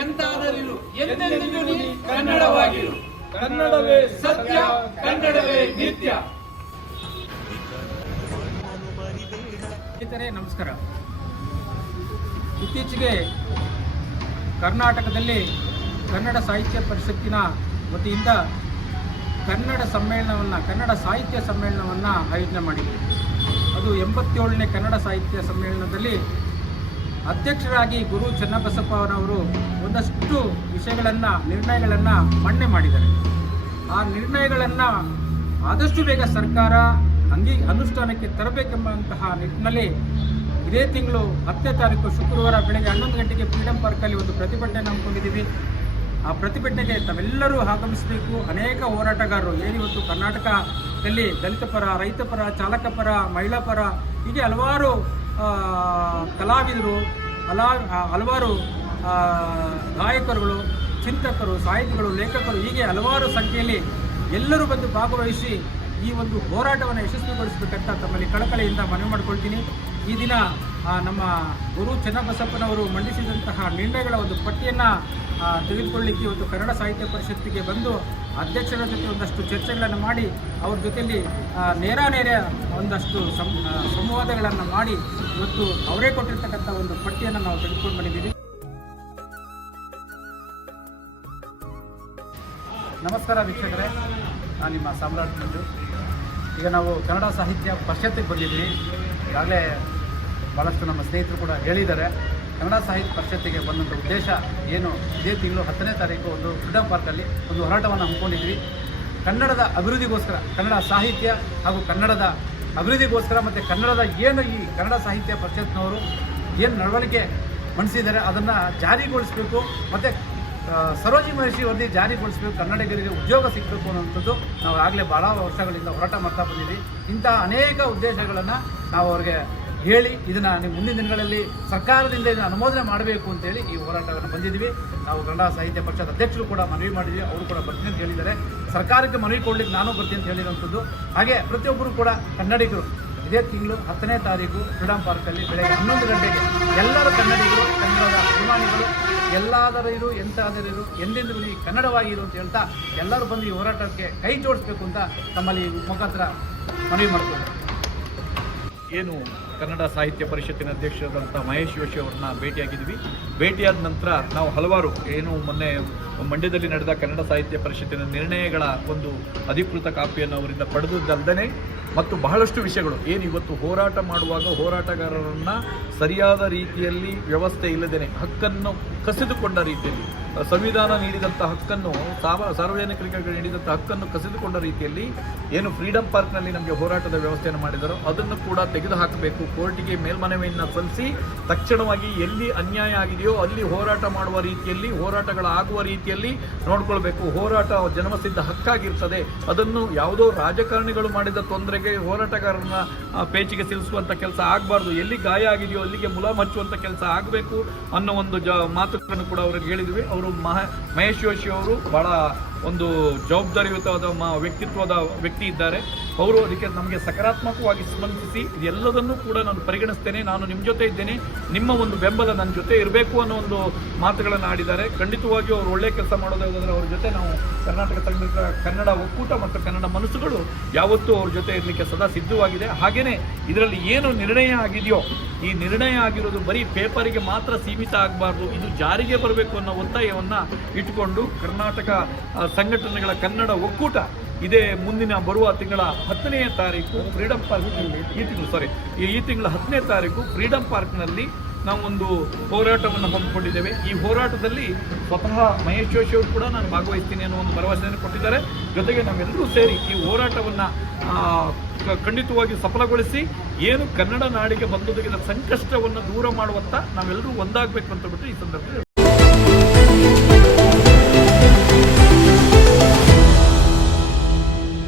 ಎಂತಾದರಿರು ಎಂದೆಂದಿಗೂ ನೀ ಕನ್ನಡವಾಗಿರು. ಕನ್ನಡವೇ ಸತ್ಯ, ಕನ್ನಡವೇ ನಿತ್ಯ. ಸ್ನೇಹಿತರೆ ನಮಸ್ಕಾರ. ಇತ್ತೀಚೆಗೆ ಕರ್ನಾಟಕದಲ್ಲಿ ಕನ್ನಡ ಸಾಹಿತ್ಯ ಪರಿಷತ್ತಿನ ವತಿಯಿಂದ ಕನ್ನಡ ಸಾಹಿತ್ಯ ಸಮ್ಮೇಳನವನ್ನು ಆಯೋಜನೆ ಮಾಡಿದೆ. ಅದು 87ನೇ ಕನ್ನಡ ಸಾಹಿತ್ಯ ಸಮ್ಮೇಳನದಲ್ಲಿ ಅಧ್ಯಕ್ಷರಾಗಿ ಗುರು ಚನ್ನಬಸಪ್ಪ ಅವರವರು ಒಂದಷ್ಟು ನಿರ್ಣಯಗಳನ್ನು ಮಂಡನೆ ಮಾಡಿದ್ದಾರೆ. ಆ ನಿರ್ಣಯಗಳನ್ನು ಆದಷ್ಟು ಬೇಗ ಸರ್ಕಾರ ಅನುಷ್ಠಾನಕ್ಕೆ ತರಬೇಕೆಂಬಂತಹ ನಿಟ್ಟಿನಲ್ಲಿ ಇದೇ ತಿಂಗಳು 10ನೇ ತಾರೀಕು ಶುಕ್ರವಾರ ಬೆಳಗ್ಗೆ 11 ಗಂಟೆಗೆ ಫ್ರೀಡಂ ಪಾರ್ಕಲ್ಲಿ ಒಂದು ಪ್ರತಿಭಟನೆ ಹಮ್ಮಿಕೊಂಡಿದ್ದೀವಿ. ಆ ಪ್ರತಿಭಟನೆಗೆ ತಾವೆಲ್ಲರೂ ಆಗಮಿಸಬೇಕು. ಅನೇಕ ಹೋರಾಟಗಾರರು ಏನಿವತ್ತು ಕರ್ನಾಟಕದಲ್ಲಿ ದಲಿತ ಪರ, ರೈತ ಪರ, ಚಾಲಕ ಪರ, ಮಹಿಳಾ ಪರ, ಹೀಗೆ ಹಲವಾರು ಕಲಾವಿದರು, ಹಲವಾರು ಗಾಯಕರುಗಳು, ಚಿಂತಕರು, ಸಾಹಿತಿಗಳು, ಲೇಖಕರು, ಹೀಗೆ ಹಲವಾರು ಸಂಖ್ಯೆಯಲ್ಲಿ ಎಲ್ಲರೂ ಬಂದು ಭಾಗವಹಿಸಿ ಈ ಒಂದು ಹೋರಾಟವನ್ನು ಯಶಸ್ವಿಗೊಳಿಸಬೇಕಂತ ತಮ್ಮಲ್ಲಿ ಕಳಕಳಿಯಿಂದ ಮನವಿ ಮಾಡಿಕೊಳ್ತೀನಿ. ಈ ದಿನ ನಮ್ಮ ಗುರು ಚನ್ನಬಸಪ್ಪನವರು ಮಂಡಿಸಿದಂತಹ ನಿರ್ಣಯಗಳ ಒಂದು ಪಟ್ಟಿಯನ್ನು ತೆಗೆದುಕೊಳ್ಳಲಿಕ್ಕೆ ಇವತ್ತು ಕನ್ನಡ ಸಾಹಿತ್ಯ ಪರಿಷತ್ತಿಗೆ ಬಂದು ಅಧ್ಯಕ್ಷರ ಜೊತೆ ಒಂದಷ್ಟು ಚರ್ಚೆಗಳನ್ನು ಮಾಡಿ ಅವ್ರ ಜೊತೆಯಲ್ಲಿ ನೇರ ಒಂದಷ್ಟು ಸಂವಾದಗಳನ್ನು ಮಾಡಿ ಇವತ್ತು ಅವರೇ ಕೊಟ್ಟಿರ್ತಕ್ಕಂಥ ಒಂದು ಪಟ್ಟಿಯನ್ನು ನಾವು ತೆಗೆದುಕೊಂಡು ಬಂದಿದ್ದೀವಿ. ನಮಸ್ಕಾರ ವೀಕ್ಷಕರೇ, ನಾನು ನಿಮ್ಮ ಸಾಮ್ರಾಟ್ ಮಂಜು. ಈಗ ನಾವು ಕನ್ನಡ ಸಾಹಿತ್ಯ ಪರಿಷತ್ತಿಗೆ ಬಂದಿದ್ವಿ. ಈಗಾಗಲೇ ಭಾಳಷ್ಟು ನಮ್ಮ ಸ್ನೇಹಿತರು ಕೂಡ ಹೇಳಿದ್ದಾರೆ. ಕನ್ನಡ ಸಾಹಿತ್ಯ ಪರಿಷತ್ತಿಗೆ ಬಂದಂಥ ಉದ್ದೇಶ ಏನು, ಇದೇ ತಿಂಗಳು 10ನೇ ತಾರೀಕು ಒಂದು ಫ್ರೀಡಂ ಪಾರ್ಕಲ್ಲಿ ಒಂದು ಹೋರಾಟವನ್ನು ಹಮ್ಮಿಕೊಂಡಿದ್ವಿ. ಕನ್ನಡದ ಅಭಿವೃದ್ಧಿಗೋಸ್ಕರ, ಕನ್ನಡ ಸಾಹಿತ್ಯ ಹಾಗೂ ಕನ್ನಡದ ಅಭಿವೃದ್ಧಿಗೋಸ್ಕರ ಮತ್ತು ಕನ್ನಡದ ಏನು ಈ ಕನ್ನಡ ಸಾಹಿತ್ಯ ಪರಿಷತ್ನವರು ಏನು ನಡವಳಿಕೆ ಮಂಡಿಸಿದ್ದಾರೆ ಅದನ್ನು ಜಾರಿಗೊಳಿಸಬೇಕು ಮತ್ತು ಸರೋಜಿ ಮಹರ್ಷಿ ವರದಿ ಜಾರಿಗೊಳಿಸಬೇಕು, ಕನ್ನಡಿಗರಿಗೆ ಉದ್ಯೋಗ ಸಿಗಬೇಕು ಅನ್ನೋಂಥದ್ದು ನಾವು ಆಗಲೇ ಭಾಳ ವರ್ಷಗಳಿಂದ ಹೋರಾಟ ಮಾಡ್ತಾ ಬಂದಿದ್ವಿ. ಇಂತಹ ಅನೇಕ ಉದ್ದೇಶಗಳನ್ನು ನಾವು ಅವ್ರಿಗೆ ಹೇಳಿ ಇದನ್ನು ನೀವು ಮುಂದಿನ ದಿನಗಳಲ್ಲಿ ಸರ್ಕಾರದಿಂದ ಇದನ್ನು ಅನುಮೋದನೆ ಮಾಡಬೇಕು ಅಂತೇಳಿ ಈ ಹೋರಾಟವನ್ನು ಬಂದಿದ್ವಿ. ನಾವು ಕನ್ನಡ ಸಾಹಿತ್ಯ ಪರಿಷತ್ ಅಧ್ಯಕ್ಷರು ಕೂಡ ಮನವಿ ಮಾಡಿದ್ವಿ, ಅವರು ಕೂಡ ಬರ್ತೀನಿ ಅಂತ ಹೇಳಿದ್ದಾರೆ. ಸರ್ಕಾರಕ್ಕೆ ಮನವಿ ಕೊಡ್ಲಿಕ್ಕೆ ನಾನು ಬರ್ತೀನಿ ಅಂತ ಹೇಳಿರುವಂಥದ್ದು. ಹಾಗೆ ಪ್ರತಿಯೊಬ್ಬರು ಕೂಡ ಕನ್ನಡಿಗರು ಇದೇ ತಿಂಗಳು 10ನೇ ತಾರೀಕು ಫ್ರೀಡಂ ಪಾರ್ಕಲ್ಲಿ ಬೆಳಗ್ಗೆ 11 ಗಂಟೆಗೆ ಎಲ್ಲರೂ ಕನ್ನಡಿಗರು, ಕನ್ನಡದ ಅಭಿಮಾನಿಗಳು ಎಲ್ಲಾದರೂ ಎಂತಾದರೂ ಎಂದೆಂದಿಗೂ ಈ ಕನ್ನಡವಾಗಿರು ಅಂತ ಹೇಳ್ತಾ ಎಲ್ಲರೂ ಬಂದು ಈ ಹೋರಾಟಕ್ಕೆ ಕೈ ಜೋಡಿಸ್ಬೇಕು ಅಂತ ತಮ್ಮಲ್ಲಿ ಮುಖಾಂತರ ಮನವಿ ಮಾಡ್ತಾರೆ. ಏನು ಕನ್ನಡ ಸಾಹಿತ್ಯ ಪರಿಷತ್ತಿನ ಅಧ್ಯಕ್ಷರಾದಂಥ ಮಹೇಶ್ ಜೋಶಿ ಅವ್ರನ್ನ ಭೇಟಿಯಾಗಿದ್ವಿ. ಭೇಟಿಯಾದ ನಂತರ ನಾವು ಹಲವಾರು ಮೊನ್ನೆ ಮಂಡ್ಯದಲ್ಲಿ ನಡೆದ ಕನ್ನಡ ಸಾಹಿತ್ಯ ಪರಿಷತ್ತಿನ ನಿರ್ಣಯಗಳ ಒಂದು ಅಧಿಕೃತ ಕಾಪಿಯನ್ನು ಅವರಿಂದ ಪಡೆದದ್ದಲ್ಲದೆ ಮತ್ತು ಬಹಳಷ್ಟು ವಿಷಯಗಳು ಏನು ಇವತ್ತು ಹೋರಾಟ ಮಾಡುವಾಗ ಹೋರಾಟಗಾರರನ್ನು ಸರಿಯಾದ ರೀತಿಯಲ್ಲಿ ವ್ಯವಸ್ಥೆ ಇಲ್ಲದೇ ಹಕ್ಕನ್ನು ಕಸಿದುಕೊಂಡ ರೀತಿಯಲ್ಲಿ, ಸಂವಿಧಾನ ನೀಡಿದಂಥ ಹಕ್ಕನ್ನು, ಸಾರ್ವಜನಿಕರಿಗೆ ನೀಡಿದಂಥ ಹಕ್ಕನ್ನು ಕಸಿದುಕೊಂಡ ರೀತಿಯಲ್ಲಿ ಏನು ಫ್ರೀಡಂ ಪಾರ್ಕ್ನಲ್ಲಿ ನಮಗೆ ಹೋರಾಟದ ವ್ಯವಸ್ಥೆಯನ್ನು ಮಾಡಿದರೋ ಅದನ್ನು ಕೂಡ ತೆಗೆದುಹಾಕಬೇಕು. ಕೋರ್ಟಿಗೆ ಮೇಲ್ಮನವಿಯನ್ನು ಸಲ್ಲಿಸಿ ತಕ್ಷಣವಾಗಿ ಎಲ್ಲಿ ಅನ್ಯಾಯ ಆಗಿದೆಯೋ ಅಲ್ಲಿ ಹೋರಾಟ ಮಾಡುವ ರೀತಿಯಲ್ಲಿ, ಹೋರಾಟಗಳಾಗುವ ರೀತಿಯಲ್ಲಿ ನೋಡ್ಕೊಳ್ಬೇಕು. ಹೋರಾಟ ಜನ್ಮಸಿದ್ಧ ಹಕ್ಕಾಗಿರ್ತದೆ. ಅದನ್ನು ಯಾವುದೋ ರಾಜಕಾರಣಿಗಳು ಮಾಡಿದ ತೊಂದರೆಗೆ ಹೋರಾಟಗಾರರನ್ನ ಪೇಚಿಗೆ ಸಿಲಿಸುವಂಥ ಕೆಲಸ ಆಗಬಾರ್ದು. ಎಲ್ಲಿ ಗಾಯ ಆಗಿದೆಯೋ ಅಲ್ಲಿಗೆ ಮುಲಾಮ್ ಹಚ್ಚುವಂಥ ಕೆಲಸ ಆಗಬೇಕು ಅನ್ನೋ ಒಂದು ಮಾತುಗಳನ್ನು ಕೂಡ ಅವ್ರಿಗೆ ಹೇಳಿದ್ವಿ. ಅವರು ಮಹೇಶ್ ಜೋಶಿ ಅವರು ಬಹಳ ಒಂದು ಜವಾಬ್ದಾರಿಯುತವಾದ ವ್ಯಕ್ತಿತ್ವದ ವ್ಯಕ್ತಿ ಇದ್ದಾರೆ. ಅವರು ಅದಕ್ಕೆ ನಮಗೆ ಸಕಾರಾತ್ಮಕವಾಗಿ ಸ್ಪಂದಿಸಿ ಇದೆಲ್ಲದನ್ನೂ ಕೂಡ ನಾನು ಪರಿಗಣಿಸ್ತೇನೆ, ನಾನು ನಿಮ್ಮ ಜೊತೆ ಇದ್ದೇನೆ, ನಿಮ್ಮ ಒಂದು ಬೆಂಬಲ ನನ್ನ ಜೊತೆ ಇರಬೇಕು ಅನ್ನೋ ಒಂದು ಮಾತುಗಳನ್ನು ಆಡಿದ್ದಾರೆ. ಖಂಡಿತವಾಗಿಯೂ ಅವರು ಒಳ್ಳೆಯ ಕೆಲಸ ಮಾಡೋದಾದ್ರೆ ಅವ್ರ ಜೊತೆ ನಾವು ಕರ್ನಾಟಕ ಸಂಘದ ಕನ್ನಡ ಒಕ್ಕೂಟ ಮತ್ತು ಕನ್ನಡ ಮನಸ್ಸುಗಳು ಯಾವತ್ತೂ ಅವ್ರ ಜೊತೆ ಇರಲಿಕ್ಕೆ ಸದಾ ಸಿದ್ಧವಾಗಿದೆ. ಹಾಗೆಯೇ ಇದರಲ್ಲಿ ಏನು ನಿರ್ಣಯ ಆಗಿದೆಯೋ ಈ ನಿರ್ಣಯ ಆಗಿರೋದು ಬರೀ ಪೇಪರಿಗೆ ಮಾತ್ರ ಸೀಮಿತ ಆಗಬಾರ್ದು, ಇದು ಜಾರಿಗೆ ಬರಬೇಕು ಅನ್ನೋ ಒತ್ತಾಯವನ್ನು ಇಟ್ಟುಕೊಂಡು ಕರ್ನಾಟಕ ಸಂಘಟನೆಗಳ ಕನ್ನಡ ಒಕ್ಕೂಟ ಇದೇ ಮುಂದಿನ ಬರುವ ತಿಂಗಳ 10ನೇ ತಾರೀಕು ಫ್ರೀಡಂ ಪಾರ್ಕ್ನಲ್ಲಿ ಈ ತಿಂಗಳ 10ನೇ ತಾರೀಕು ಫ್ರೀಡಂ ಪಾರ್ಕ್ನಲ್ಲಿ ನಾವೊಂದು ಹೋರಾಟವನ್ನು ಹಮ್ಮಿಕೊಂಡಿದ್ದೇವೆ. ಈ ಹೋರಾಟದಲ್ಲಿ ಸ್ವತಃ ಮಹೇಶ್ ಜೋಶಿ ಅವರು ಕೂಡ ನಾನು ಭಾಗವಹಿಸ್ತೀನಿ ಅನ್ನೋ ಒಂದು ಭರವಸೆಯನ್ನು ಕೊಟ್ಟಿದ್ದಾರೆ. ಜೊತೆಗೆ ನಾವೆಲ್ಲರೂ ಸೇರಿ ಈ ಹೋರಾಟವನ್ನು ಖಂಡಿತವಾಗಿ ಸಫಲಗೊಳಿಸಿ ಏನು ಕನ್ನಡ ನಾಡಿಗೆ ಬಂದೊದಗಿದ ಸಂಕಷ್ಟವನ್ನು ದೂರ ಮಾಡುವಂಥ ನಾವೆಲ್ಲರೂ ಒಂದಾಗಬೇಕು ಅಂತ ಬಿಟ್ಟು ಈ ಸಂದರ್ಭದಲ್ಲಿ